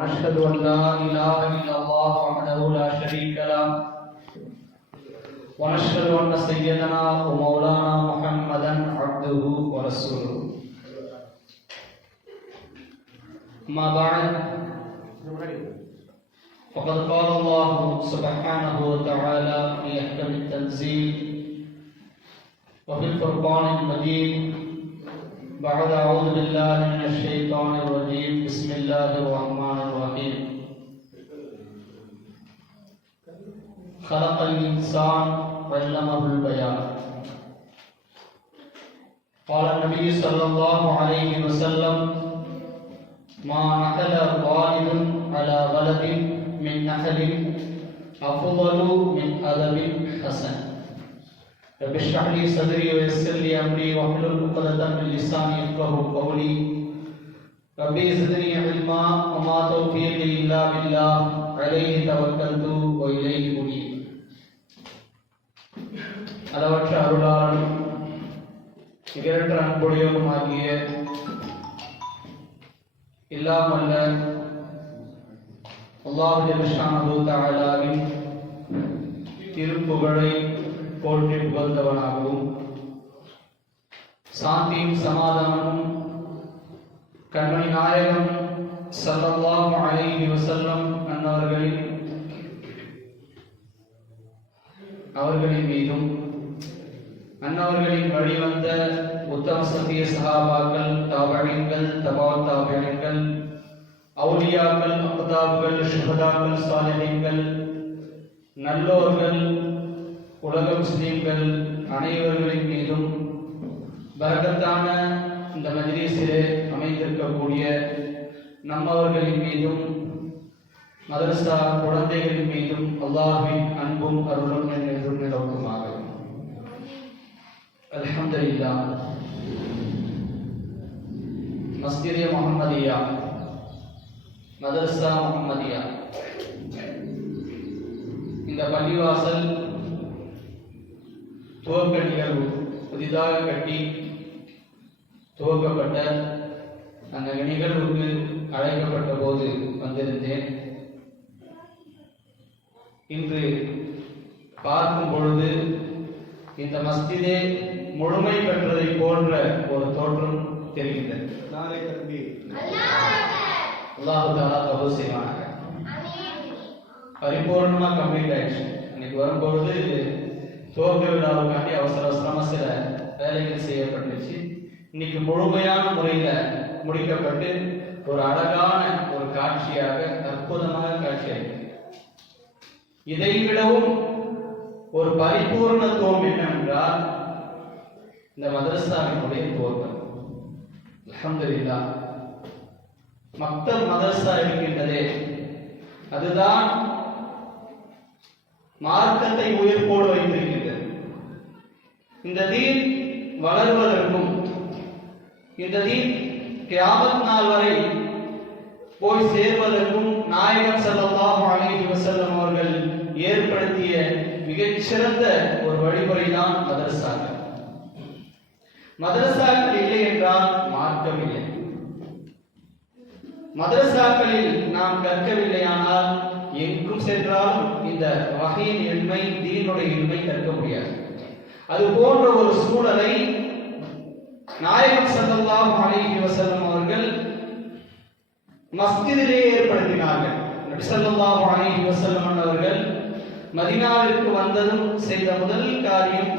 أشهد أن لا إله إلا الله وحده لا شريك له ونشهد أن سيدنا ومولانا محمدا عبده ورسوله. أما بعد فقد قال الله سبحانه وتعالى في أحكم التنزيل وفي الفرقان المجيد بعد أعوذ بالله من الشيطان الرجيم. بسم الله الرحمن الرحيم. خلق الإنسان علمه البيان. قال النبي صلى الله عليه وسلم ما نحل والد على ولد من نحل أفضل من أدب حسن. رب اشرح لي صدري ويسر لي امري واحلل عقدة من لساني يفقهوا قولي ربي زدني علما وما توفيقي الا بالله عليه توكلت واليه منيب அளவற்ற அருளாளனும் நிகரற்ற அன்புடையவும் ஆகிய இல்லாமல்ல அல்லாஹ் ஜல்ஷானு தஆலாவின் திருப்புகழை போற்றி புகழ்ந்தவனாகவும் சாந்தியும் சமாதானமும் கண்மணி நாயகம் ஸல்லல்லாஹு அலைஹி வஸல்லம் அன்னவர்களின் அவர்களின் மீதும் அன்னவர்களின் வழிவந்த உத்தம சத்திய சகாபாக்கள் தாபகங்கள் தபா தாபகங்கள் அவுலியாக்கள் அக்தாப்கள் சுகதாக்கள் சாலிஹீன்கள் நல்லோர்கள் உலக முஸ்லீம்கள் அனைவர்களின் மீதும் பரகத்தான இந்த மஜ்லிஸிலே அமைந்திருக்கக்கூடிய நம்மவர்களின் மீதும் மதரசா குழந்தைகளின் மீதும் அல்லாஹின் அன்பும் அருளும் என்றும் நிலவுக்குமாக அலமதுல்லா மஸ்திரிய முகமதியா மதரசா முகமதியா இந்த பள்ளிவாசல் துவக்க நிகழ்வு புதிதாக கட்டி துவக்கப்பட்ட அந்த நிகழ்வுக்கு அழைக்கப்பட்ட போது வந்திருந்தேன். இன்று பார்க்கும் பொழுது இந்த மஸ்ஜிதே முழுமை பெற்றதை போன்ற ஒரு தோற்றம் தெரிகின்றது. அல்லாஹு தாலா கபூல் செய்வானாக. பரிபூர்ணமா கம்ப்ளீட் ஆயிடுச்சு. இன்னைக்கு வரும்பொழுது துவக்க விழாவுக்காண்டி அவசர அவசரமா சில வேலைகள் செய்யப்பட்டுச்சு. இன்னைக்கு முழுமையான முறையில முடிக்கப்பட்டு ஒரு அழகான ஒரு காட்சியாக அற்புதமான காட்சியாக இதை விடவும் ஒரு பரிபூர்ணத்துவம் என்னவென்றால் இந்த மதரசாவினுடைய துவக்கம் அலமதுல்லா மக்தப் மதரசா இருக்கின்றதே அதுதான் மார்க்கத்தை உயிர்ப்போடு வைத்திருக்கிறது இந்த தீன் வளர்வதற்கும் இந்த தீன் கியாமத் நாள் வரை போய் சேர்வதற்கும் நாயகம் ஸல்லல்லாஹு அலைஹி வசல்லம் அவர்கள் ஏற்படுத்திய மிகச்சிறந்த ஒரு வழிமுறை தான் மதரசாக்கள். மதரசாக்கள் இல்லை என்றால் மார்க்கம் மதரசாக்களில் நாம் கற்கவில்லையானால் எங்கும் சென்றாலும் இந்த வகையின் எண்மை தீனுடைய எண்மை கற்க முடியாது. அது போன்ற ஒரு சூழலை நாயகம் ஸல்லல்லாஹு அலைஹி வஸல்லம் அவர்கள் மஸ்ஜிதிலே ஏற்படுத்தினார்கள். நபி சல்லாஹ் அலைஹி வஸல்லம் அவர்கள் மதினாவிற்கு வந்ததும் செய்த முதல் காரியம்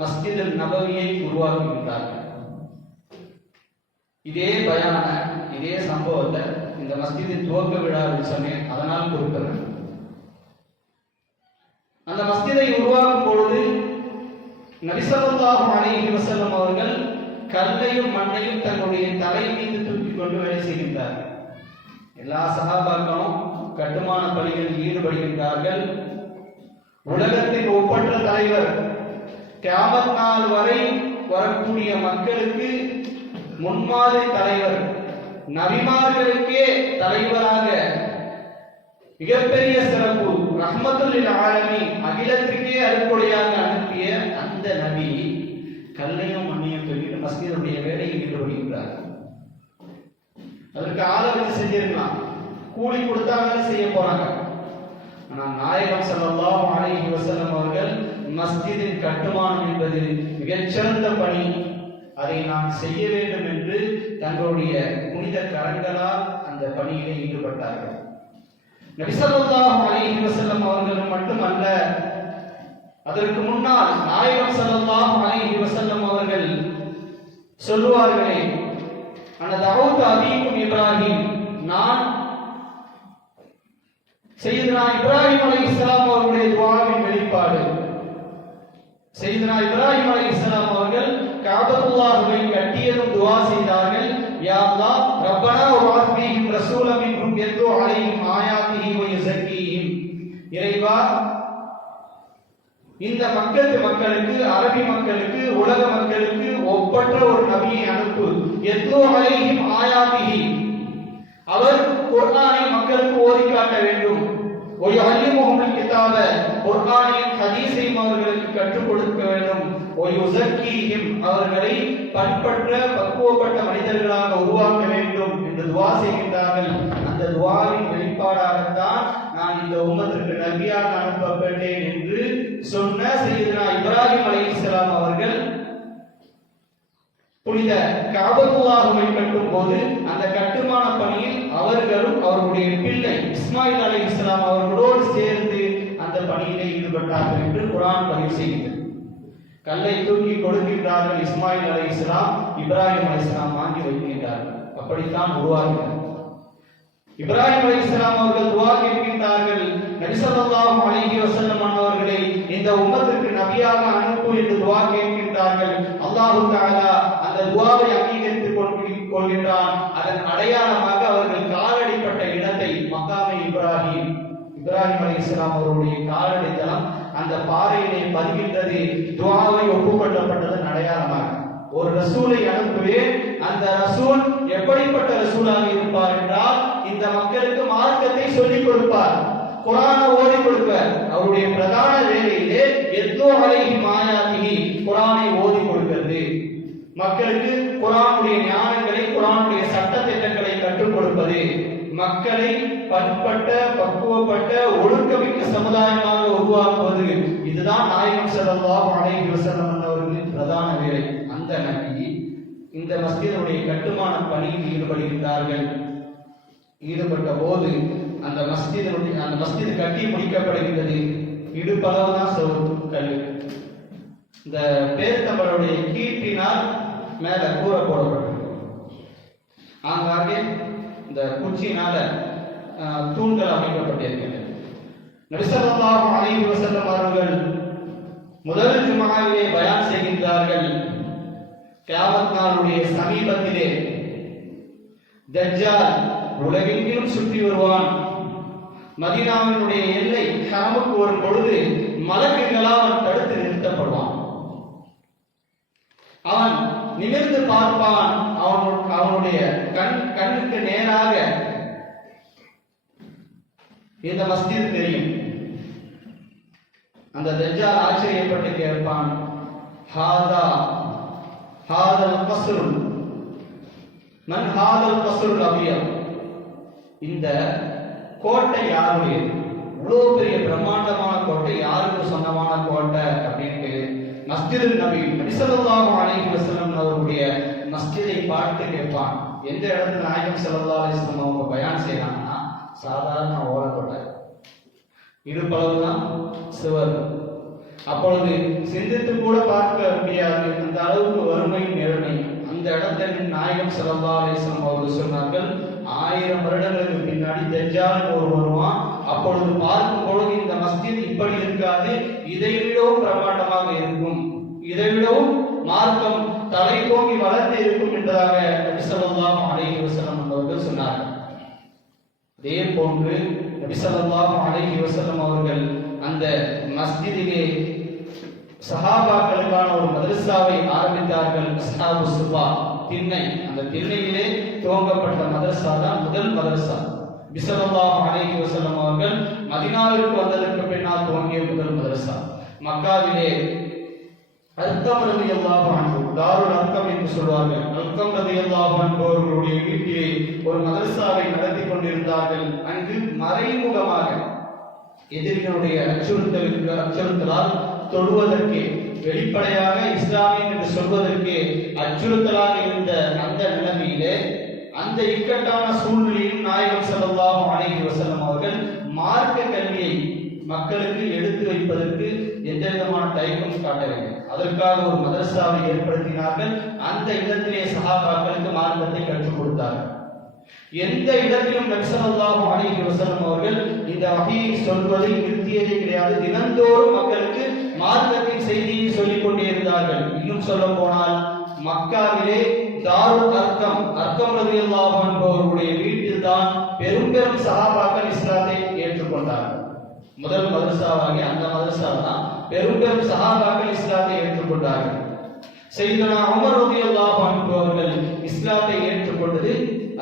மஸ்ஜித் நபவியை உருவாக்குகின்றார்கள். இதே பயான இதே சம்பவத்தை இந்த மஸ்ஜிதின் துவக்க விழாவில் சொன்னேன். அதனால் குறிப்பிடுறேன் அந்த மஸ்ஜிதை உருவாக்கும் பொழுது நபிசல்லாஹு அலைஹி வஸல்லம் அவர்கள் கல்லையும் மண்ணையும் தன்னுடைய தலை மீது தூக்கி கொண்டு வேலை செய்கின்றார்கள் எல்லா சகாபாக்களும் கட்டுமான பணிகளில் ஈடுபடுகின்றார்கள். உலகத்தின் ஒப்பற்ற தலைவர் கேமத் நாள் வரை வரக்கூடிய மக்களுக்கு முன்மாதிரி தலைவர் நபிமார்களுக்கே தலைவராக மிகப்பெரிய சிறப்பு ரஹ்மத்துல் ஆலமி அகிலத்திற்கே அருக்குடையாக அனுப்பிய அந்த நபி கல்லையும் மண்ணையும் தூக்கிட்டு மஸ்ஜிதுடைய வேலையில் ஈடுபடுகிறார் அதற்கு ஆளை வச்சு செஞ்சிருக்கலாம் கூலி கொடுத்தா வேலை செய்ய போறாங்க. ஆனா நாயகம் ஸல்லல்லாஹு அழகி வசலம் அவர்கள் மஸ்ஜிதின் கட்டுமானம் என்பது மிகச்சிறந்த பணி. அதை நான் செய்ய வேண்டும் என்று தங்களுடைய புனித கரங்களால் அந்த பணியிலே ஈடுபட்டார்கள். நபி ஸல்லல்லாஹு வசல்லம் வஸல்லம் அவர்கள் மட்டுமல்ல அதற்கு முன்னால் நாயகம் ஸல்லல்லாஹு அலைஹி வசல்லம் அவர்கள் சொல்லுவார்களே அந்த தகவல் அபீக்கும் இப்ராஹிம் நான் செய்தனா இப்ராஹிம் அலைஹிஸ்ஸலாம் அவர்களுடைய துவாவின் வெளிப்பாடு. செய்தனா இப்ராஹிம் அலைஹிஸ்ஸலாம் அவர்கள் காபத்துல்லாஹுவை கட்டியதும் துவா செய்தார்கள். யாவ்லா ரப்பனா வாத்மீஹிம் ரசூலம் என்றும் யத்லு அலையும் ஆயாத்திஹி வ இறைவா இந்த மக்கத்து மக்களுக்கு அரபி மக்களுக்கு உலக மக்களுக்கு ஒப்பற்ற ஒரு நபியை அனுப்பு. எத்தோ அலையும் ஆயாத்திஹி. அவர் குர்ஆனை மக்களுக்கு ஓதி காட்ட வேண்டும். ஒரு அல்லிமுகமின் கிதாப குர்ஆனையும் ஹதீஸையும் அவர்களுக்கு கற்றுக் கொடுக்க வேண்டும். ஒரு யுஸக்கீஹிம் அவர்களை பண்பற்ற பக்குவப்பட்ட மனிதர்களாக உருவாக்க வேண்டும் என்று துவா செய்கின்றார்கள். அந்த துவாவின் வெளிப்பாடாகத்தான் நான் இந்த உம்மத்திற்கு நபியாக அனுப்பப்பட்டேன் என்று சொன்ன செய்தனா இப்ராஹிம் அலைஹிஸ்ஸலாம் அவர்கள் புனித காபத்துல்லாஹுவை கட்டும் போது அந்த கட்டுமான பணியை பிள்ளை இஸ்மாயில் அலை இஸ்லாம் அவர்களோடு சேர்ந்து அந்த பணியிலே ஈடுபட்டார்கள் என்று குரான் பதிவு செய்கிறது. கல்லை தூக்கி கொடுக்கின்றார்கள் இஸ்மாயில் அலை இஸ்லாம் இப்ராஹிம் அலை இஸ்லாம் வாங்கி வைக்கின்றார்கள். அப்படித்தான் உருவாகிறார் இப்ராஹிம் அலைஹிஸ்ஸலாம் அவர்கள் துவா கேட்கின்றார்கள் நபி ஸல்லல்லாஹு அலைஹி வஸல்லம் அவர்களை இந்த உம்மத்திற்கு நபியாக அனுப்பு என்று துவா கேட்கின்றார்கள். அல்லாஹு தஆலா அந்த துவாவை அங்கீகரித்துக் கொள்கின்றான். அதன் அடையாளமாக அவர்கள் காலடிப்பட்ட இடத்தை மக்காமை இப்ராஹிம் இப்ராஹிம் அவருடைய காலடி தளம் அந்த பாறையினை பதிகின்றது. துவாவை ஒப்புக்கொள்ளப்பட்டதன் அடையாளமாக. ஒரு ரசூலை அனுப்பவே அந்த ரசூல் எப்படிப்பட்ட ரசூலாக இருப்பார் என்றால் இந்த மக்களுக்கு மார்க்கத்தை சொல்லிக் கொடுப்பார். குரான ஓதி கொடுப்பார். அவருடைய பிரதான வேலையிலே எத்தோ அலைஹி மாயாதிகி குரானை ஓதி கொடுக்கிறது. மக்களுக்கு குரானுடைய ஞானங்களை குரானுடைய சட்ட திட்டங்களை கற்றுக் கொடுப்பது. மக்களை பண்பட்ட பக்குவப்பட்ட ஒழுக்கமிக்க சமுதாயமாக உருவாக்குவது இதுதான் நாயகம் ஸல்லல்லாஹு அலைஹி வஸல்லம் அவர்களின் பிரதான வேலை. அந்த நபி இந்த மஸ்ஜிதுடைய கட்டுமான பணியில் ஈடுபடுகின்றார்கள். ஈடுபட்ட போது அந்த மஸ்ஜிதுடைய அந்த மஸ்ஜிது கட்டி முடிக்கப்படுகின்றது. இடுப்பளவு தான் செவரு கல் இந்த பேருத்தம்பளுடைய கீட்டினால் மேல கூரை போடப்பட்டது ஆங்காங்கே இந்த குச்சியினால தூண்கள் அமைக்கப்பட்டிருக்கின்றன. நபிசல்லாஹு அலைஹி வஸல்லம் அவர்கள் முதல் ஜுமாவிலே பயான் செய்கின்றார்கள். கியாமத் நாளுடைய சமீபத்திலே தஜ்ஜால் உலகெங்கிலும் சுற்றி வருவான். மதினாவினுடைய எல்லை ஹரமுக்கு வரும் பொழுது மலக்குகளால் அவன் தடுத்து நிறுத்தப்படுவான். அவன் நிமிர்ந்து பார்ப்பான். அவன் அவனுடைய கண் கண்ணுக்கு நேராக இந்த மஸ்ஜித் தெரியும். அந்த தஜ்ஜால் ஆச்சரியப்பட்டு கேட்பான் ஹாதா ஹாதல் கஸ்ருல் மன் ஹாதல் கஸ்ருல் அபியா இந்த கோட்டை யாருடையது? இவ்வளோ பெரிய பிரம்மாண்டமான கோட்டை யாருக்கு சொந்தமான கோட்டை அப்படின்ட்டு மஸ்ஜிது நபி நபிசல்லாஹு அலைஹி வஸல்லம் அவருடைய மஸ்ஜிதை பார்த்து கேட்பான். எந்த இடத்துல நாயகம் ஸல்லல்லாஹு அலைஹி அவங்க பயான் செய்யலாம் சாதாரண ஓலக்கோட்டை இருப்பளவு தான் சுவர் அப்பொழுது சிந்தித்து கூட பார்க்க முடியாது அந்த அளவுக்கு வறுமை நேர்மை. அந்த இடத்தில் நாயகம் ஸல்லல்லாஹு அவர்கள் சொன்னார்கள் ஆயிரம் வருடங்களுக்கு பின்னாடி தஜ்ஜால் ஒரு வருவான் அப்பொழுது பார்க்கும் பொழுது இந்த மஸ்ஜித் இப்படி இருக்காது இதை விடவும் பிரம்மாண்டமாக இருக்கும். இதை விடவும் மார்க்கம் தலை தோங்கி வளர்ந்து இருக்கும் என்பதாக நபி ஸல்லல்லாஹு அலைஹி அவர்கள் சொன்னார்கள். இதே போன்று நபிசல்லாம் ஸல்லல்லாஹு அலைஹி அவர்கள் அந்த மஸ்ஜிதிலே சஹாபாக்களுக்கான ஒரு மதரசாவை ஆரம்பித்தார்கள். அஸ்ஹாபு சுபா திண்ணை. அந்த திண்ணையிலே துவங்கப்பட்ட மதரசா தான் முதல் மதரசா நபி ஸல்லல்லாஹு அலைஹி வஸல்லம் அவர்கள் மதினாவிற்கு வந்ததற்கு பின்னால் துவங்கிய முதல் மதரசா மக்காவிலே அர்த்தம் ரதி அல்லாஹ் அன்பு தாருல் அர்க்கம் என்று சொல்வார்கள். அர்த்தம் ரவி அல்லாஹ் அவர்களுடைய வீட்டிலே ஒரு மதரசாவை நடத்தி கொண்டிருந்தார்கள். அங்கு மறைமுகமாக எதிரிகளுடைய அச்சுறுத்தலுக்கு அச்சுறுத்தலால் தொடுவதற்கே வெளிப்படையாக இஸ்லாமியம் என்று சொல்வதற்கே அச்சுறுத்தலாக இருந்த அந்த நிலைமையிலே அந்த இக்கட்டான சூழ்நிலையும் நாயகம் ஸல்லல்லாஹு அணைகி வசலம் அவர்கள் மார்க்க கல்வியை மக்களுக்கு எடுத்து வைப்பதற்கு எந்த விதமான தயக்கமும் காட்டவில்லை. அதற்காக ஒரு மதரசாவை ஏற்படுத்தினார்கள். அந்த இடத்திலே சகாபாக்களுக்கு மார்க்கத்தை கற்றுக் கொடுத்தார்கள். எந்த இடத்திலும் நக்சல்லாஹு அலைஹி வஸல்லம் அவர்கள் இந்த வகையை சொல்வதை நிறுத்தியதே கிடையாது. தினந்தோறும் மக்களுக்கு மார்க்கத்தின் செய்தியை சொல்லிக் கொண்டே இருந்தார்கள். இன்னும் சொல்ல போனால் மக்காவிலே தாரு அர்க்கம் அர்க்கம் ரலியல்லாஹு அன்ஹு அவர்களுடைய வீட்டில் தான் பெரும் பெரும் சஹாபாக்கள் இஸ்லாத்தை ஏற்றுக்கொண்டார்கள். முதல் மதரசாவாகிய அந்த மதரசா தான் பெரும் பெரும் சஹாபாக்கள் இஸ்லாத்தை ஏற்றுக்கொண்டார்கள். செய்தனா அமர் ரலியல்லாஹு அன்ஹு அவர்கள் இஸ்லாத்தை ஏற்றுக்கொண்டது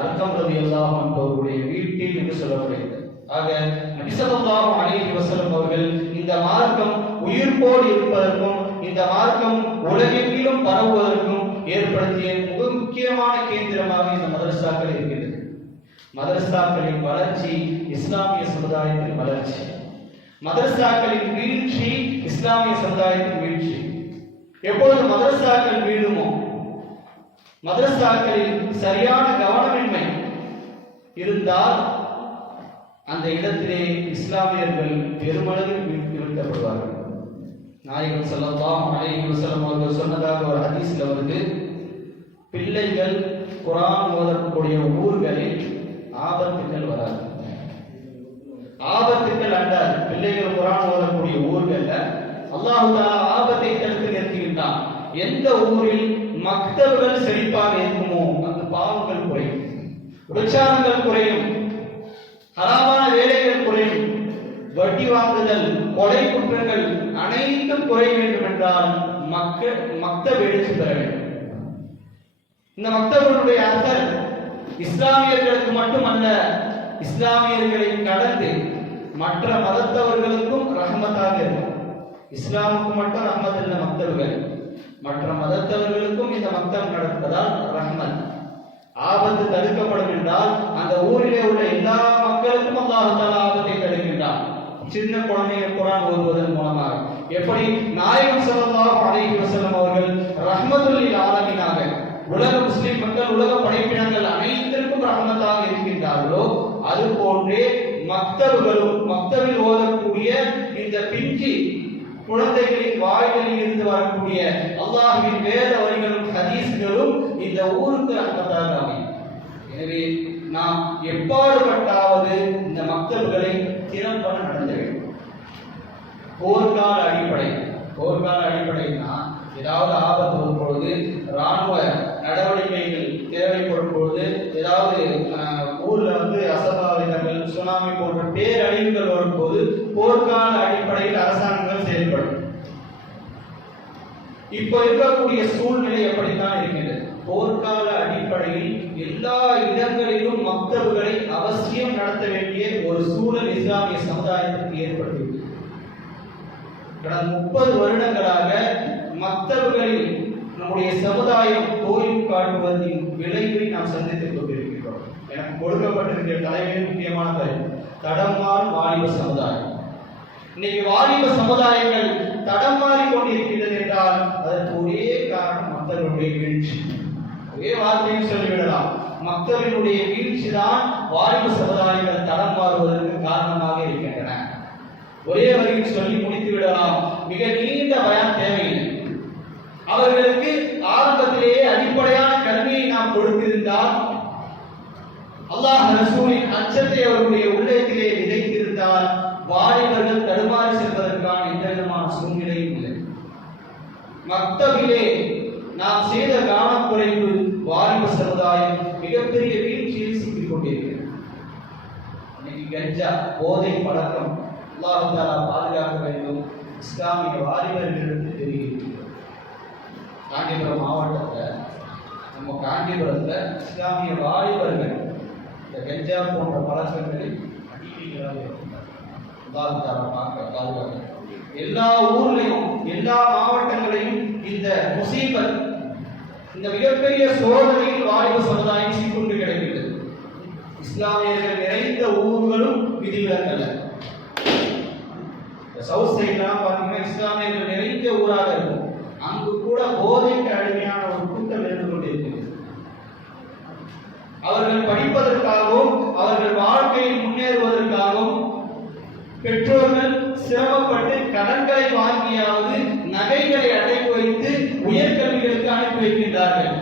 அர்த்தம் ரலியல்லாஹு அன்ஹு அவர்களுடைய வீட்டில் என்று சொல்லப்படுகிறது. ஆக நபிசல்லாஹு அலைஹி வஸல்லம் அவர்கள் இந்த மார்க்கம் உயிர்ப்போடு இருப்பதற்கும் இந்த மார்க்கம் உலகெங்கிலும் பரவுவதற்கும் ஏற்படுத்திய மிக முக்கியமான கேந்திரமாக இந்த மதரசாக்கள் இருக்கிறது மதரசாக்களின் வளர்ச்சி இஸ்லாமிய சமுதாயத்தின் வளர்ச்சி. மதரசாக்களின் வீழ்ச்சி இஸ்லாமிய சமுதாயத்தின் வீழ்ச்சி. எப்பொழுது மதரசாக்கள் வீழுமோ மதரசாக்களில் சரியான கவனமின்மை இருந்தால் அந்த இடத்திலே இஸ்லாமியர்கள் பெருமளவில் வீழ்த்தப்படுவார்கள். நாயகம் ஸல்லல்லாஹு அலைஹி செல்லம் அவர்கள் சொன்னதாக ஒரு ஹதீஸ்ல வருது பிள்ளைகள் குரான் ஓதக்கூடிய ஊர்களில் ஆபத்துகள் வராது. ஆபத்துகள் அண்டாது பிள்ளைகள் குர்ஆன் ஓதக்கூடிய ஊர்கள்ல அல்லாஹுதா ஆபத்தை தடுத்து நிறுத்துகின்றான் எந்த ஊரில் மக்தர்கள் செழிப்பாக இருக்குமோ அந்த பாவங்கள் குறையும். விபச்சாரங்கள் குறையும். ஹராமான வேலைகள் குறையும். வட்டி வாங்குதல் கொலை குற்றங்கள் அனைத்தும் குறைய வேண்டும் என்றால் மக்கள் மக்தப் எழுச்சி பெற வேண்டும். இந்த மக்தவர்களுடைய அசர் இஸ்லாமியர்களுக்கு மட்டுமல்ல இஸ்லாமியர்களை கடந்து மற்ற மதத்தவர்களுக்கும் ரஹமத்தாக இருக்கும். இஸ்லாமுக்கு மட்டும் ரஹமத் இல்லை மக்தபுகள் மற்ற மதத்தவர்களுக்கும் இந்த மக்தம் நடப்பதால் ரஹமத். ஆபத்து தடுக்கப்படும் என்றால் அந்த ஊரிலே உள்ள எல்லா மக்களுக்கும் அல்லாஹால ஆபத்தை தடுக்கின்றான். சின்ன குழந்தைகள் குரான் ஓதுவதன் மூலமாக. எப்படி? நாயகம் ஸல்லல்லாஹு அலைஹி செல்லும் அவர்கள் ரஹமதுல்லில் ஆலமினாக உலக முஸ்லிம் மக்கள் உலக படைப்பினங்கள் அனைத்திற்கும் ரஹமத்தாக இருக்கின்றார்களோ அது போன்றே மக்தபுகளும் மக்தபில் ஓதக்கூடிய இந்த பிஞ்சி குழந்தைகளின் வாய்களில் இருந்து வரக்கூடிய அல்லாஹ்வின் வேத வரிகளும் ஹதீஸ்களும் இந்த ஊருக்கு ரஹமத்தாக அமையும் எனவே நாம் எப்பாடுபட்டாவது இந்த மக்தவுகளை திறம்பட நடத்த வேண்டும். போர்க்கால அடிப்படை போர்க்கால அடிப்படைனா ஏதாவது ஆபத்து வரும் பொழுது ராணுவ நடவடிக்கைகள் தேவைப்படும் பொழுது ஏதாவது ஊர்ல வந்து அசம்பாவிதங்கள் சுனாமி போன்ற பேரழிவுகள் வரும்போது போர்க்கால அடிப்படையில் அரசாங்கங்கள் செயல்படும். இப்போ இருக்கக்கூடிய சூழ்நிலை எப்படித்தான் இருக்கிறது போர்க்கால அடிப்படையில் எல்லா இடங்களிலும் மக்தபுகளை அவசியம் நடத்த வேண்டிய ஒரு சூழல் இஸ்லாமிய சமுதாயத்திற்கு ஏற்படுத்தியுள்ளது கடந்த முப்பது வருடங்களாக மக்தபுகளில் நம்முடைய சமுதாயம் தோய்வு காட்டுவதின் விளைவை நாம் சந்தித்துக் கொண்டிருக்கிறோம் எனக்கு கொடுக்கப்பட்டிருக்கிற தலைமை முக்கியமான தலைப்பு தடமாறு வாலிப சமுதாயம். இன்னைக்கு வாலிப சமுதாயங்கள் தடம் மாறிக்கொண்டிருக்கின்றது என்றால் அதற்கு ஒரே காரணம் மக்களுடைய வீழ்ச்சி. ஒரே வார்த்தையும் சொல்லிவிடலாம். மக்களினுடைய வீழ்ச்சி தான் வாலிப சமுதாயங்கள் தடம் மாறுவதற்கு காரணமாக இருக்கின்றன. ஒரே வரையில் சொல்லி முடித்து விடலாம் மிக நீண்ட பயம் தேவையில்லை. அவர்களுக்கு ஆரம்பத்திலேயே அடிப்படையான கல்வியை நாம் கொடுத்திருந்தால் அல்லாஹ் ரசூலின் அச்சத்தை அவர்களுடைய உள்ளத்திலே விதைத்திருந்தால் வாலிபர்கள் தடுமாறி செல்வதற்கான எந்த விதமான சூழ்நிலையும் இல்லை. மக்தபிலே நாம் செய்த கவனக்குறைவு வாலிப சமுதாயம் மிகப்பெரிய வீழ்ச்சியில் சிக்கிக் கொண்டிருக்கிறது. இன்னைக்கு கஞ்சா போதை பழக்கம் அல்லாஹாலா பாதுகாக்க வேண்டும். இஸ்லாமிய வாலிபர்களுக்கு தெரிகிறது காஞ்சிபுரம் மாவட்டத்தில் நம்ம காஞ்சிபுரத்தில் இஸ்லாமிய வாலிபர்கள் இந்த கஞ்சா போன்ற பழக்கங்களில் உதாரணமாக பாதுகாக்க. எல்லா ஊர்லையும் எல்லா மாவட்டங்களையும் இந்த முசீபத் இந்த மிகப்பெரிய சோதனையில் வாலிப சமுதாயம் சீர்கொண்டு கிடைக்கிறது இஸ்லாமியர்கள் நிறைந்த ஊர்களும் விதிவிலக்கல்ல. இந்த சவுத் சைட்லாம் பார்த்தீங்கன்னா இஸ்லாமியர்கள் நிறைந்த ஊராக இருக்கும். கூட போதைக்கு அடிமையான ஒரு கூட்டம் இருந்து கொண்டிருக்கிறது. அவர்கள் படிப்பதற்காகவும் அவர்கள் வாழ்க்கையில் முன்னேறுவதற்காகவும் பெற்றோர்கள் சிரமப்பட்டு கடன்களை வாங்கியாவது நகைகளை அடைத்து வைத்து உயர்கல்விகளுக்கு அனுப்பி வைக்கின்றார்கள்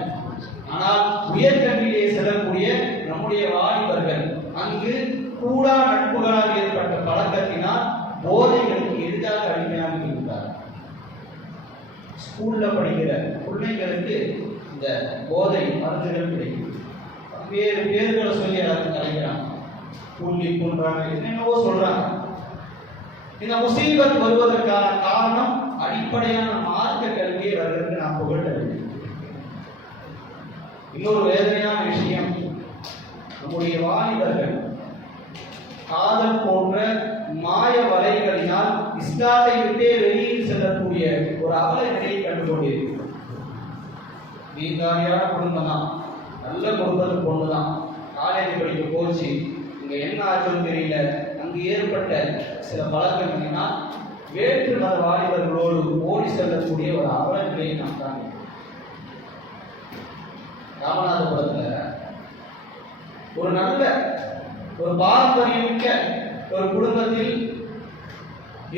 ஆனால் உயர்கல்வியிலே செல்லக்கூடிய நம்முடைய வாலிபர்கள் அங்கு கூடா நட்புகளால் ஏற்பட்ட பழக்கத்தினால் போதைகளுக்கு எளிதாக அடிமையாக இருந்தார் ஸ்கூல்ல படிக்கிற பிள்ளைங்களுக்கு இந்த போதை மருந்துகள் கிடைக்கும் வேறு பேர்களை சொல்லி எல்லாத்தையும் கலைக்கிறாங்க. புள்ளி போன்றாங்க என்னென்னவோ சொல்றாங்க. இந்த முசீபத் வருவதற்கான காரணம் அடிப்படையான மார்க்க கல்வியை அவர்களுக்கு நாம் புகழ் இன்னொரு வேதனையான விஷயம் நம்முடைய வாலிபர்கள் காதல் போன்ற மாய வலைகளினால் இஸ்லாத்தை விட்டே வெளியில் செல்லக்கூடிய ஒரு அவல நிலையை கண்டுகொண்டிருக்கிறது கொண்டிருக்கிறோம் நீங்காரியான குடும்பம் தான் நல்ல குடும்பத்து பொண்ணு தான் காலேஜ் படிக்க போச்சு. இங்கே என்ன ஆச்சுன்னு தெரியல. அங்கு ஏற்பட்ட சில பழக்கங்கள்னா வேற்று மத வாலிபர்களோடு ஓடி செல்லக்கூடிய ஒரு அவல நிலையை நாம் தான் ராமநாதபுரத்தில் ஒரு நல்ல ஒரு பாரம்பரியமிக்க ஒரு குடும்பத்தில்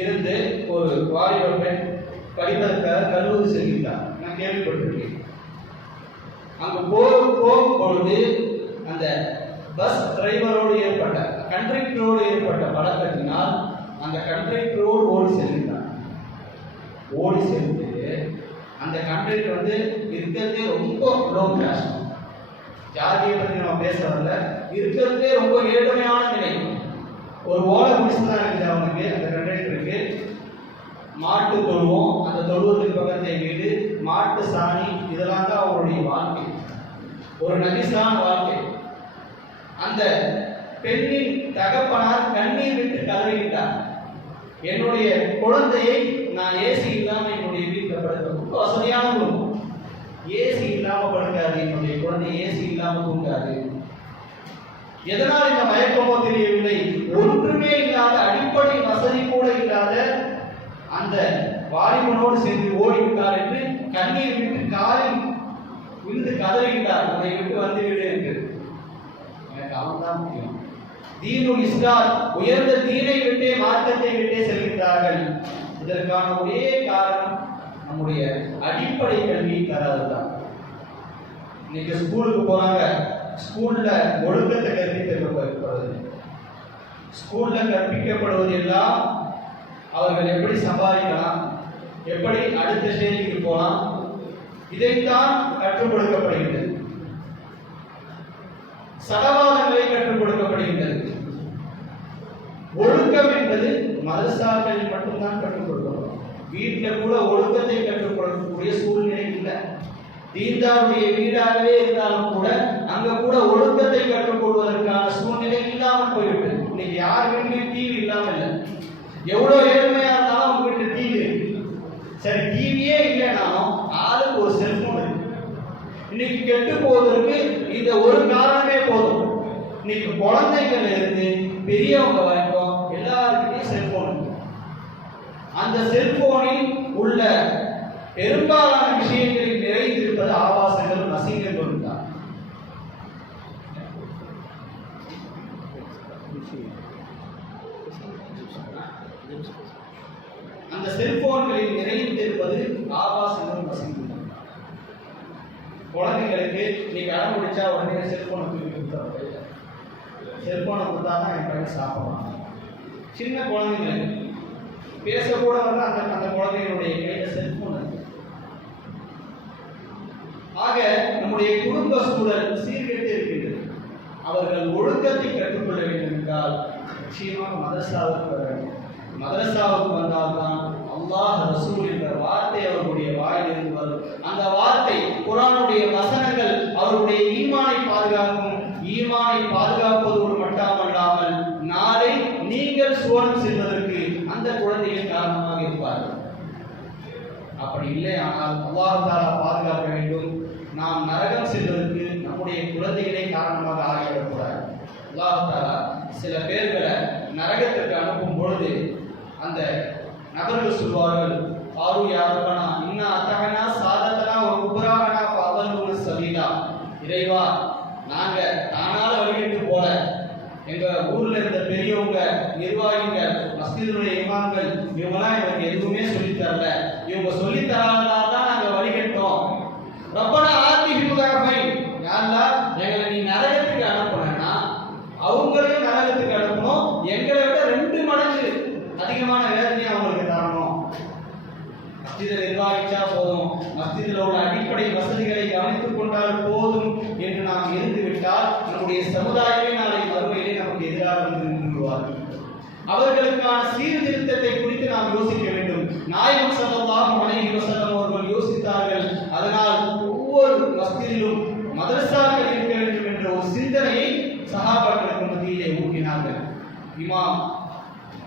இருந்து ஒரு வாலிப பெண் படிப்பதற்காக கல்லூரி செல்கின்றார். நான் கேள்விப்பட்டிருக்கேன். அங்க போகும் போகும் பொழுது அந்த பஸ் டிரைவரோடு ஏற்பட்ட கண்ட்ரக்டரோடு ஏற்பட்ட பழக்கத்தினால் அந்த கண்ட்ரக்டரோடு ஓடி செல்கிறார் ஓடி சென்று அந்த கண்ட்ரக்டர் வந்து இருக்கிறதே ரொம்ப லோ கிளாஸ் ஜாதியை பற்றி நம்ம பேச இருக்கிறதே ரொம்ப ஏழ்மையான நிலை. ஒரு ஓலை முடிச்சு தான் இருக்குது அவனுக்கு அந்த கண்டக்டருக்கு மாட்டு தொழுவோம் அந்த தொழுவத்துக்கு பக்கத்தை வீடு மாட்டு சாணி இதெல்லாம் தான் அவருடைய வாழ்க்கை. ஒரு நகிசான வாழ்க்கை. அந்த பெண்ணின் தகப்பனார் கண்ணீர் விட்டு கதறிவிட்டார். என்னுடைய குழந்தையை நான் ஏசி இல்லாமல் என்னுடைய வீட்டில் படுக்க ரொம்ப வசதியான குடும்பம் ஏசி இல்லாமல் படுக்காது என்னுடைய குழந்தை ஏசி இல்லாமல் தூங்காது. எதனால் இந்த மயக்கமோ தெரியவில்லை. ஒன்றுமே இல்லாத அடிப்படை வசதி கூட இல்லாத அந்த வாலிபனோடு சேர்ந்து ஓடிவிட்டார் என்று கண்ணீர் விட்டு காலில் விழுந்து கதறுகின்றார் உன்னை விட்டு வந்து விடு என்று. எனக்கு அவன் தான் முக்கியம். தீனுல் இஸ்லாம் உயர்ந்த தீனை விட்டே மார்க்கத்தை விட்டே செல்கின்றார்கள். இதற்கான ஒரே காரணம் நம்முடைய அடிப்படை கல்வி தராதுதான். இன்னைக்கு ஸ்கூலுக்கு போறாங்க. ஸ்கூல்ல ஒழுக்கத்தை கற்பிக்கப்படுவது ஸ்கூல்ல கற்பிக்கப்படுவது எல்லாம் அவர்கள் எப்படி சம்பாதிக்கலாம்? எப்படி அடுத்த ஸ்டேஜுக்கு போகலாம்? இதைத்தான் கற்றுக் கொடுக்கப்படுகின்றது. சகவாதங்களை கற்றுக் கொடுக்கப்படுகின்றது. ஒழுக்கம் என்பது மதசார்களில் மட்டும்தான் கற்றுக் கொடுக்கணும். வீட்டில் கூட ஒழுக்கத்தை கற்றுக் கொடுக்கக்கூடிய சூழ்நிலை இல்லை. தீர்த்தாருடைய வீடாகவே இருந்தாலும் கூட அங்க கூட ஒழுக்கத்தை கற்றுக் கொள்வதற்கான சூழ்நிலை இல்லாமல் போய்விட்டது. இன்னைக்கு யார் டிவி இல்லாமல் இல்லை. எவ்வளவு ஏழ்மையா இருந்தாலும் அவங்க டிவி இருக்கு சரி டிவியே இல்லைனாலும் ஆளுக்கு ஒரு செல்போன் இருக்கு. இன்னைக்கு கெட்டு போவதற்கு இந்த ஒரு காரணமே போதும். இன்னைக்கு குழந்தைகள் இருந்து பெரியவங்க வரைக்கும் எல்லாருக்குமே செல்போன் இருக்கு. அந்த செல்போனில் உள்ள பெரும்பாலான விஷயங்களில் நிறைந்திருப்பது ஆபாசங்கள் நசிங்கங்கள் தான் அந்த செல்போன்களில் நிறைந்திருப்பது ஆபாசங்களும் நசீகங்களும் குழந்தைங்களுக்கு நீங்க அடம் பிடிச்சா உடனே செல்போனை தூக்கி கொடுத்தாரு செல்போனை கொடுத்தா தான் என் பையன் சாப்பிடுவாங்க சின்ன குழந்தைங்களுக்கு பேசக்கூட வந்து அந்த அந்த குழந்தைகளுடைய கையில் செல்போன் இருக்கு. ஆக நம்முடைய குடும்ப சூழல் சீர்கெட்டு இருக்கின்றது. அவர்கள் ஒழுக்கத்தை கற்றுக்கொள்ள வேண்டும் என்றால் நிச்சயமாக மதரசாவுக்கு வர வேண்டும். மதரசாவுக்கு வந்தால்தான் அல்லாஹ் ரசூல் என்ற வார்த்தை அவர்களுடைய வாயிலிருந்து வரும். அந்த வார்த்தை குரானுடைய வசனங்கள் அவருடைய ஈமானை பாதுகாக்கும். ஈமானை பாதுகாப்பதோடு மட்டுமல்லாமல் நாளை நீங்கள் சுவனம் செல்வதற்கு அந்த குழந்தைகள் காரணமாக இருப்பார்கள். அப்படி இல்லை ஆனால் அல்லாஹ் பாதுகாக்க வேண்டும். நாம் நரகம் செல்வதற்கு நம்முடைய குழந்தைகளை காரணமாக ஆகிவிடக்கூடாது அல்லாஹ் சில பேர்களை நரகத்திற்கு அனுப்பும் பொழுது அந்த நபர்கள் சொல்வார்கள் ஆரு யாருக்கனா இன்னும் அத்தகனா சாதத்தனா ஒரு குபராகனா பாதலூர் சலீலா இறைவா நாங்க தானால வழிகிட்டு போல எங்க ஊர்ல இருந்த பெரியவங்க நிர்வாகிங்க மஸ்ஜிதுடைய இமாம்கள் இவங்கெல்லாம் எங்களுக்கு எதுவுமே சொல்லித் தரல. இவங்க சொல்லித் தராதனால தான் நாங்க வழிகட்டோம். ரப்பனா நிர்வகிச்சா போதும். மஸ்ஜிதில் உள்ள அடிப்படை வசதிகளை கவனித்துக் கொண்டால் போதும் என்று நாம் இருந்துவிட்டால் நம்முடைய சமுதாயமே நாளை மறுமையிலே நமக்கு எதிராக வந்து நின்றுவார்கள் அவர்களுக்கான சீர்திருத்தத்தை குறித்து நாம் யோசிக்க வேண்டும். நாயகம் ஸல்லல்லாஹு மனைவி வஸல்லம் அவர்கள் யோசித்தார்கள். அதனால் ஒவ்வொரு மஸ்திலும் மதரசாக்கள் இருக்க வேண்டும் என்ற ஒரு சிந்தனையை சகாபாக்களுக்கு மத்தியிலே ஊட்டினார்கள். இமாம்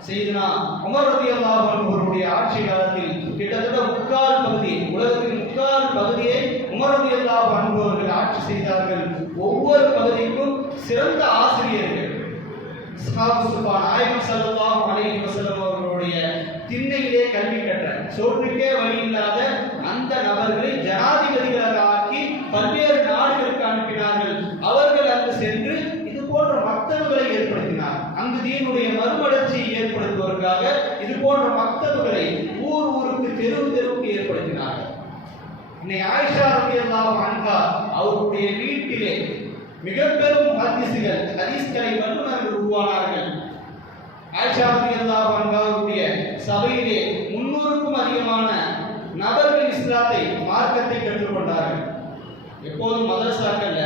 செய்தனா உமர் ரலியல்லாஹு அன்ஹு அவருடைய ஆட்சி காலத்தில் கிட்டத்தட்ட முக்கால் பகுதி உலகத்தின் முக்கால் பகுதியை உமர் ரலியல்லாஹு அன்ஹு அவர்கள் ஆட்சி செய்தார்கள் ஒவ்வொரு பகுதிக்கும் சிறந்த ஆசிரியர்கள் சஹாபு சுபா நாயகம் ஸல்லல்லாஹு அலைஹி வஸல்லம் அவர்களுடைய திண்ணையிலே சோற்றுக்கே வழி இல்லாத அந்த நபர்களை ஜனாதிபதிகளாக ஆக்கி பல்வேறு நாடுகளுக்கு அனுப்பினார்கள். அவர்கள் அங்கு சென்று இது போன்ற மக்தவுகளை ஏற்படுத்தினார். அங்கு தீனுடைய மறுமலர்ச்சியை ஏற்படுத்துவதற்காக இது போன்ற மக்தவுகளை ஊர் ஊருக்கு தெருவு தெருவுக்கு ஏற்படுத்தினார்கள். இன்னை ஆயிஷா ரலியல்லாஹு அன்ஹா அவருடைய வீட்டிலே மிக பெரும் ஹதீஸ்கள் ஹதீஸ்களை வல்லுநர்கள் உருவானார்கள். ஆயிஷா ரலியல்லாஹு அன்ஹா சபையிலே முன்னூறுக்கும் அதிகமான நபர்கள் இஸ்லாத்தை மார்க்கத்தை கற்றுக்கொண்டார்கள். எப்போதும் மதரசாக்கள்ல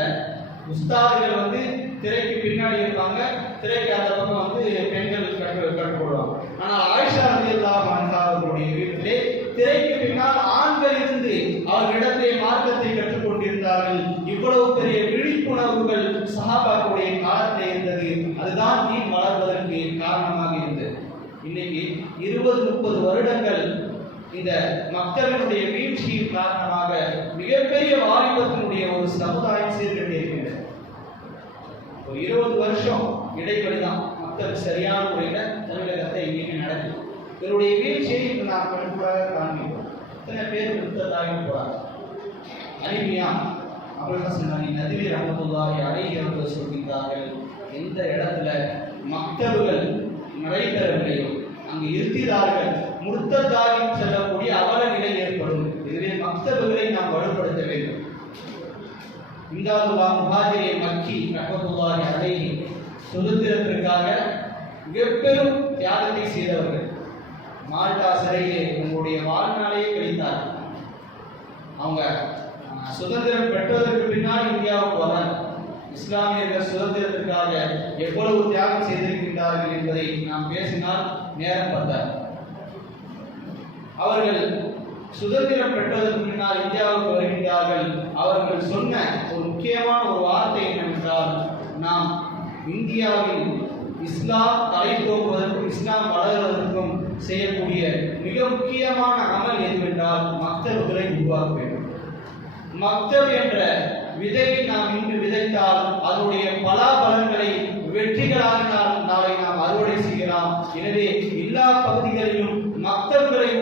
உஸ்தாதுகள் வந்து திரைக்கு பின்னாடி இருப்பாங்க. திரைக்கு அந்த பக்கம் வந்து பெண்கள் கற்று கற்றுக்கொள்வாங்க ஆனால் ஆயிஷா ரலியல்லாஹு அன்ஹா அவர்களுடைய வீட்டிலே திரைக்கு பின்னால் ஆண்கள் இருந்து அவர்களிடத்திலே மார்க்கத்தை கற்றுக் கொண்டிருந்தார்கள் இவ்வளவு பெரிய விழிப்புணர்வுகள் சஹாபாக்களுடைய காலத்தில் இருந்தது அதுதான் தீன் வளர்வதற்கு காரணமாக இருந்தது இன்னைக்கு இருபது முப்பது வருடங்கள் இந்த மக்களினுடைய வீழ்ச்சியின் காரணமாக மிகப்பெரிய வாலிபத்தினுடைய ஒரு சமுதாயம் சீர்கட்டி இருக்கின்றது ஒரு இருபது வருஷம் இடைவெளி தான். மக்கள் சரியான முறையில் தமிழகத்தை எங்கேயுமே நடக்கும் இவருடைய வீழ்ச்சியை இப்போ நாம் கண்கூடாக காண்கிறோம் இத்தனை பேர் விருத்தத்தாகி போறாங்க? அனிமியா அபுல்ஹசன் நதிவீர் அலி நதிவி அவர்கள் சொல்கின்றார்கள் எந்த இடத்துல மக்தபுகள் நடைபெறவில்லையோ அங்கு இருக்கிறார்கள் முர்த்தத்தாகி செல்லக்கூடிய அவல நிலை ஏற்படும். எனவே மக்தபுகளை நாம் வலுப்படுத்த வேண்டும். இந்தாதுல்லா முஹாஜிரே மக்கி ரஹமத்துல்லாஹி அலைஹி சுதந்திரத்திற்காக மிகப்பெரும் தியாகத்தை செய்தவர்கள். மால்டா சிறையிலே உங்களுடைய வாழ்நாளையே கழித்தார். அவங்க சுதந்திரம் பெற்றதற்கு பின்னால் இந்தியாவுக்கு வராங்க இஸ்லாமியர்கள் சுதந்திரத்திற்காக எவ்வளவு தியாகம் செய்திருக்கின்றார்கள் என்பதை நாம் பேசினால் நேரம் பத்தாது அவர்கள் சுதந்திரம் பெற்றதற்கு பின்னால் இந்தியாவுக்கு வருகின்றார்கள். அவர்கள் சொன்ன ஒரு முக்கியமான ஒரு வார்த்தை என்னவென்றால் நாம் இந்தியாவில் இஸ்லாம் தலை போக்குவதற்கும் இஸ்லாம் வளர்வதற்கும் செய்யக்கூடிய மிக முக்கியமான அமல் எதுவென்றால் மக்தர்களை உருவாக்க வேண்டும். மக்தர் என்ற விதையை நாம் இன்று விதைத்தால் அதனுடைய பலாபலன்களை வெற்றிகளாக நாளை நாம் அறுவடை செய்யலாம். எனவே எல்லா பகுதிகளிலும்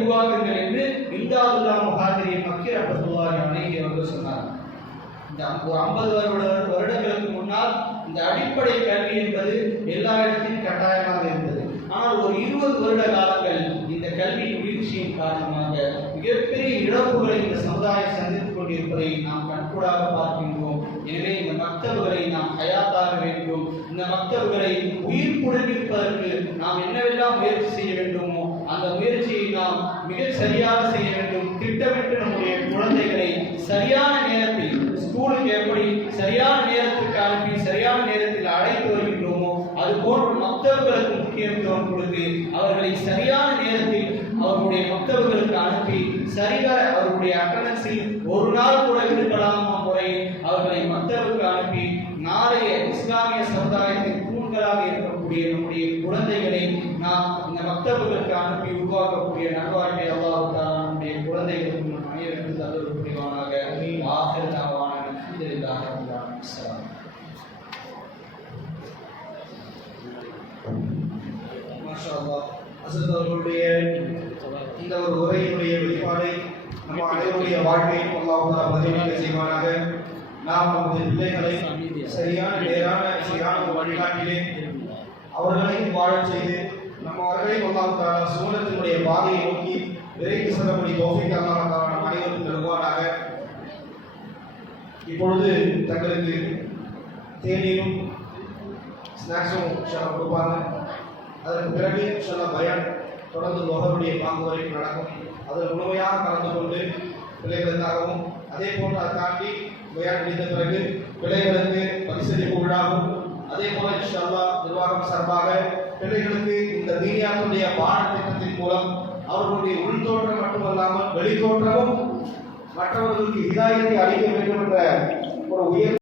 மக்தப்களை உருவாக்குங்கள் என்று இல்லாதுல்லா முஹாதிரி மக்கி ரஹத்துல்லாஹி அணைகி அவர்கள் சொன்னார் இந்த ஒரு ஐம்பது வருட வருடங்களுக்கு முன்னால் இந்த அடிப்படை கல்வி என்பது எல்லா இடத்திலும் கட்டாயமாக இருந்தது. ஆனால் ஒரு இருபது வருட காலங்கள் இந்த கல்வியின் வீழ்ச்சியின் காரணமாக மிகப்பெரிய இழப்புகளை இந்த சமுதாயம் சந்தித்துக் கொண்டிருப்பதை நாம் கண்கூடாக பார்க்கின்றோம். எனவே இந்த மக்தபுகளை நாம் ஹயாத்தாக வேண்டும். இந்த மக்தபுகளை உயிர்ப்புடன் இருப்பதற்கு நாம் என்னவெல்லாம் முயற்சி செய்ய வேண்டுமோ அந்த முயற்சி மிக சரியாக செய்ய வேண்டும் திட்டமிட்டு நம்முடைய குழந்தைகளை சரியான நேரத்தில் ஸ்கூலுக்கு எப்படி சரியான நேரத்திற்கு அனுப்பி சரியான நேரத்தில் அழைத்து வருகின்றோமோ அது போன்று மக்தவர்களுக்கு முக்கியத்துவம் கொடுத்து அவர்களை சரியான நேரத்தில் அவர்களுடைய மக்தவர்களுக்கு அனுப்பி சரிவர அவர்களுடைய அட்டனன்ஸில் ஒரு நாள் கூட விடுபடாம முறையில் அவர்களை மக்தவுக்கு அனுப்பி நாளைய இஸ்லாமிய சமுதாயத்தின் தூண்களாக இருக்கக்கூடிய நம்முடைய குழந்தைகளை நாம் இந்த மக்தபுகளுக்கு அனுப்பி உருவாக்கக்கூடிய நல்வாழ்வை அல்லாஹ் நம்முடைய குழந்தைகளுக்கும் நம் அனைவருக்கும் தந்தொரு புரிவானாக ஆசிரியர் தாவான அல்ஹம்துலில்லாஹி ரப்பில் ஆலமீன் அஸ்ஸலாம் மாஷா அல்லாஹ் அசத் அவர்களுடைய இந்த ஒரு உரையினுடைய வெளிப்பாடை நம்ம வாழ்க்கையை வாழ்க்கையில் அல்லாஹ் தஆலா செய்வானாக. நாம் நமது பிள்ளைகளை சரியான நேரான சரியான ஒரு வழிகாட்டிலே அவர்களையும் வாழச் செய்து நம்ம அவர்களையும் அல்லாஹ் தஆலா பாதையை நோக்கி விரைந்து செல்லக்கூடிய தோஃபிக் அல்லாஹ் தஆலா நம் அனைவருக்கும் நல்குவானாக இப்பொழுது தங்களுக்கு தேநீரும் ஸ்நாக்ஸும் இன்ஷால்லா கொடுப்பாங்க. அதற்கு பிறகு இன்ஷால்லா பயன் தொடர்ந்து லோகருடைய பாங்கு வரைக்கும் நடக்கும். அதில் முழுமையாக கலந்து கொண்டு பிள்ளைகளுக்காகவும் அதே போன்று அதை தாண்டி பயான் முடிந்த பிறகு பிள்ளைகளுக்கு பரிசளிப்பு விழாவும் அதே போல இன்ஷல்லா நிர்வாகம் சார்பாக பிள்ளைகளுக்கு இந்த தீனியாத்துடைய பாடத்திட்டத்தின் மூலம் அவர்களுடைய உள்தோற்றம் மட்டுமல்லாமல் வெளித்தோற்றமும் மற்றவர்களுக்கு இதாயத்தை அளிக்க வேண்டும் என்ற ஒரு உயர்